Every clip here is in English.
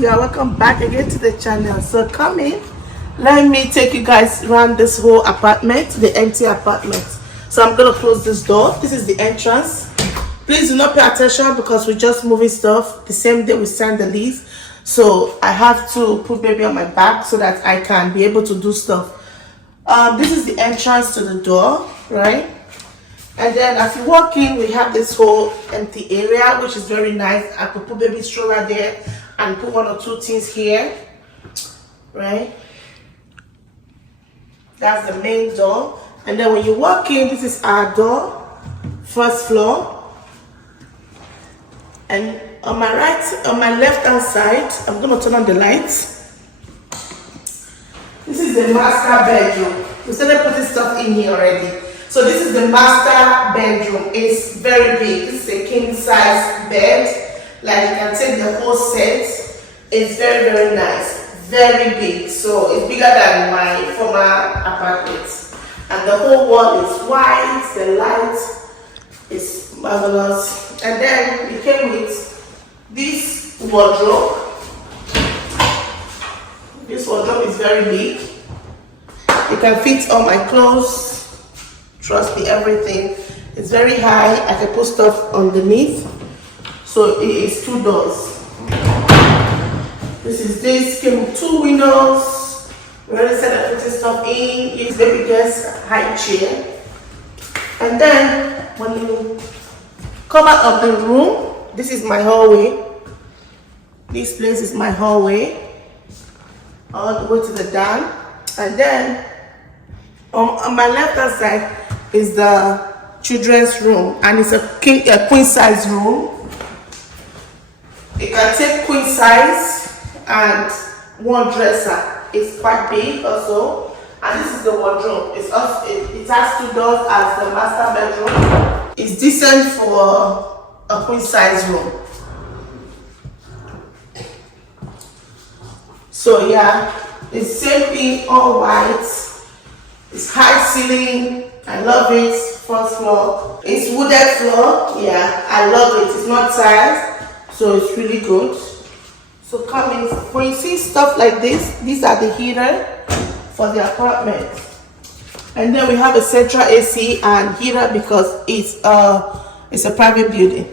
you are welcome back again to the channel. So come in, let me take you guys around this whole apartment, the empty apartment. So I'm gonna close this door. This is the entrance. Please do not pay attention because we're just moving stuff the same day we signed the lease. So I have to put baby on my back so that I can be able to do stuff. This is the entrance to the door, right? And then as you walk in, we have this whole empty area, which is very nice. I could put baby stroller there and put one or two things here, right? That's the main door. And then when you walk in, this is our door, first floor. And on my left hand side, I'm gonna turn on the lights. This is the master bedroom. We started putting stuff in here already. So this is the master bedroom. It's very big. This is a king size bed. Like you can take the whole set. It's very, very nice. Very big. So it's bigger than my former apartment. And the whole wall is white. The light is marvelous. And then it came with this wardrobe. This wardrobe is very big. It can fit all my clothes. Trust me, everything. It's very high. I can put stuff underneath. So it is 2 doors. This came with 2 windows. We already said I put stuff in. It's the biggest high chair. And then when you come out of the room, this is my hallway. This place is my hallway. All the way to the down. And then on my left hand side is the children's room, and it's a queen size room. It can take queen size and 1 dresser. It's quite big also. And this is the wardrobe. It has 2 doors as the master bedroom. It's decent for a queen size room. So yeah, it's same thing, all white. It's high ceiling. I love it. First floor. It's wooded floor. Yeah, I love it. It's not tiled, so it's really good. So come in. When you see stuff like this, these are the heater for the apartment. And then we have a central AC and heater because it's a private building.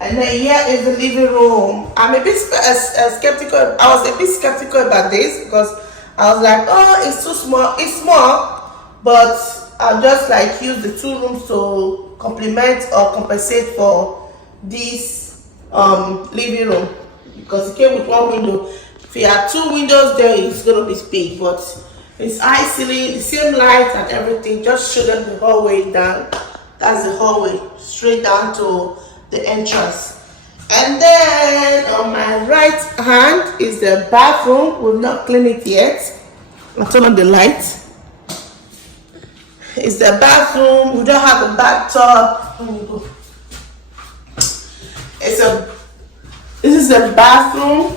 And then here is the living room. I'm a bit skeptical. I was a bit skeptical about this because I was like, oh, it's too small. It's small, but I'll just like use the 2 rooms to complement or compensate for this living room because it came with 1 window. If you have 2 windows there, it's gonna be big, but it's high ceiling, the same light and everything. Just show them the hallway down. That's the hallway straight down to the entrance. And then on my right hand is the bathroom. We've not cleaned it yet. I'll turn on the light. It's the bathroom. We don't have a bathtub. This is a bathroom.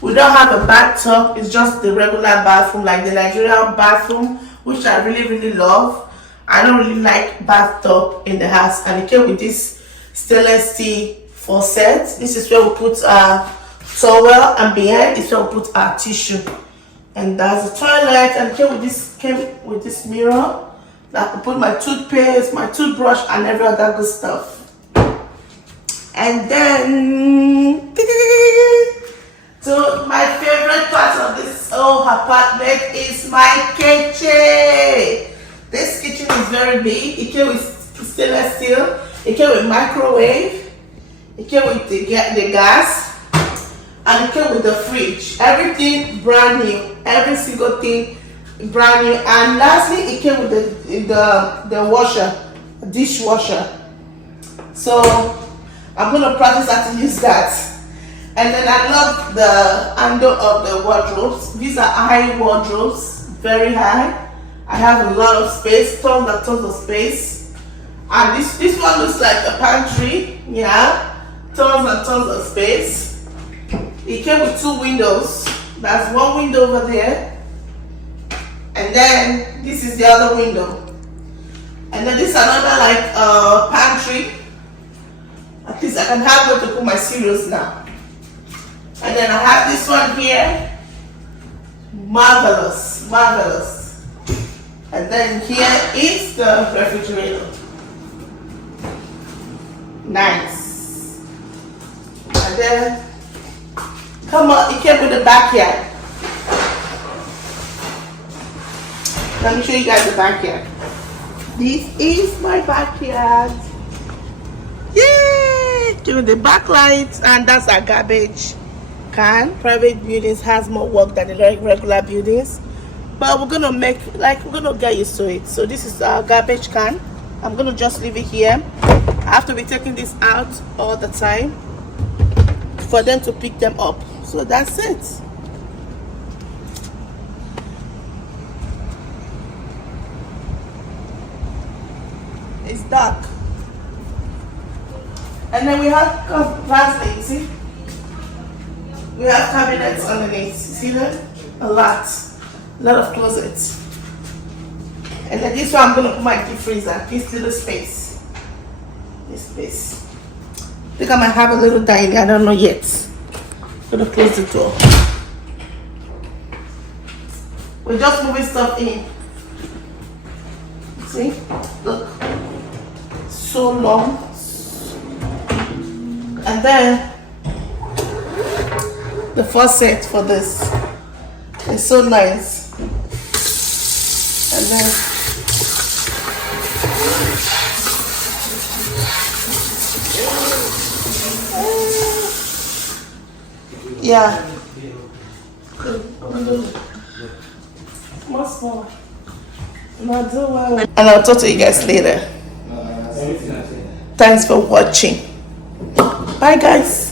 We don't have a bathtub. It's just the regular bathroom, like the Nigerian bathroom, which I really, really love. I don't really like bathtub in the house. And it came with this stainless steel faucet. This is where we put our towel, and behind is where we put our tissue. And that's the toilet. And came with this mirror that I could put my toothpaste, my toothbrush, and every other good stuff. And then, so my favorite part of this whole apartment is my kitchen. This kitchen is very big. It came with stainless steel. It came with microwave. It came with the gas. And it came with the fridge. Everything brand new. Every single thing brand new. And lastly, it came with the washer, dishwasher. So I'm gonna practice how to use that. And then I love the handle of the wardrobes. These are high wardrobes, very high. I have a lot of space, tons and tons of space. And this one looks like a pantry, yeah. Tons and tons of space. It came with 2 windows. That's 1 window over there. And then this is the other window. And then this is another like pantry. At least I can have where to put my cereals now. And then I have this one here. Marvelous, marvelous. And then here is the refrigerator. Nice. And then, come on, it came with the backyard. Let me show you guys the backyard. This is my backyard. Yay! Doing the backlights, and that's our garbage can. Private buildings has more work than the regular buildings, but we're gonna get used to it. So this is our garbage can. I'm gonna just leave it here. I have to be taking this out all the time for them to pick them up. So that's it. It's dark. And then we have glass, you see? We have cabinets underneath. See that? A lot of closets. And then this one I'm gonna put my deep freezer. This little space. This space. I think I might have a little dining. I don't know yet. Gonna close the door. We're just moving stuff in. See? Look. So long. And then the faucet for this is so nice. And then yeah. Much more. And I'll talk to you guys later. Thanks for watching. Bye guys.